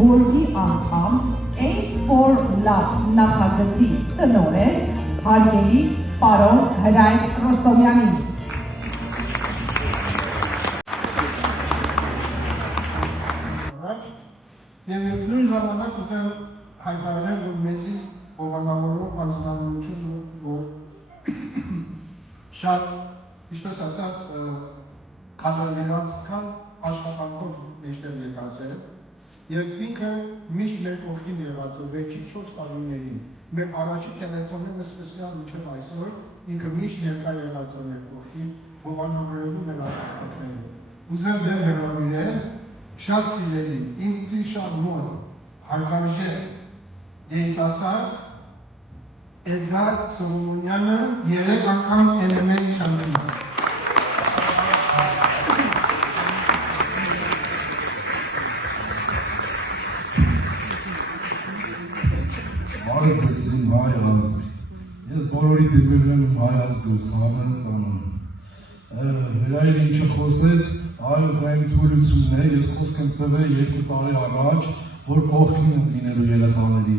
բոլորի անգամ Aid for Love նախագծի տնօրեն հարգելի պարոն Հրայր Ռոստոմյանին։ Եվ նույն ժամանակ ուզեմ հայտարարել, որ մեզի հովանավորող հանձնարարություն, որ շատ, ինչպես ասած, քանդալերած կան աշխատանքով մեջտեղ եկած է, և ինքը միշտ մեր կողքին եղած է վերջին 4 տարիներին, մեր առաջին տելեֆոնը սկսյալ մինչև այսօր, ինքը միշտ ներկա եղած է մեր կողքին, հովանավորելու մեր աշխատանքները։ Ուզեմ դեմ հրավիրել շատ սիրելի, ինձի շատ մոտ, հարգարժեք երիտասարդ Էդգար Սոլոմոնյանը 3 անգամ էլեմենտ շամպիոն։ Բարև ձեզ իմ հայ ազգ, ես բոլորի դեպքում եմ հայ ազգով ծանոթ կանոն։ Հրայր ինչը խոսեց, այլ դայմ թույլությունն է, ես խոսք եմ տվել 2 տարի առաջ, որ կողքին եմ լինելու երեխաների։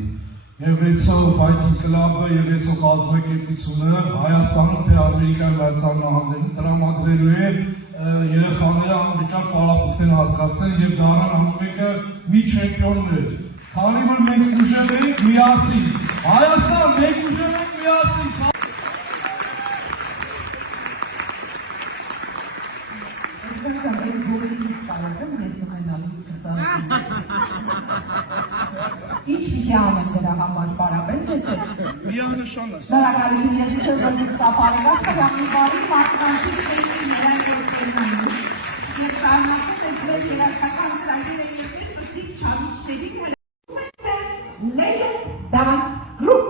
Եվ Ռեցո Fighting Club-ը և Ռեցո կազմակերպությունը Հայաստանում թե Ամերիկայի Միացյալ Նահանգներում տրամադրելու է երեխաների անվճար պարապմունքներ հասկացնել և դառնալ ամենը մի չեմպիոններ։ Քանի որ մենք ուժեղ ենք միասին, Հայաստան մենք ուժեղ ենք միասին։ Ինչ միան եմ դրա համար պարապել, ես է։ Միանշան է։ Լարակալություն ես իսը որգուտ ծապարեղած կրյակի բարի մարդկանցից շենքի նրանք որդենանում։ Եվ կարմաշում է դվել երաշական սրակեր է եկել պսիկ չավիչների Legend Dance Group.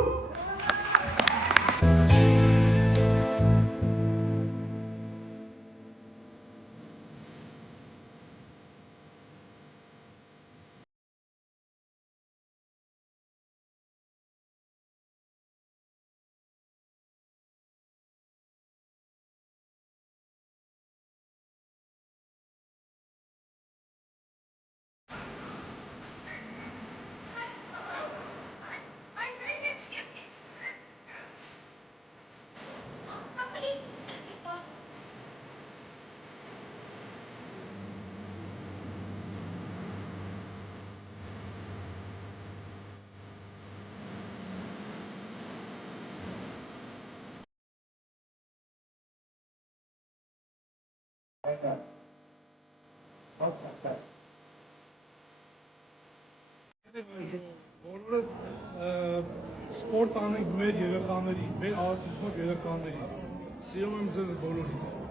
Բոլորս սպորտ անենք մեր երեխաների, մեր արտիզմով երեխաների։ Սիրում եմ ձեզ բոլորիդ։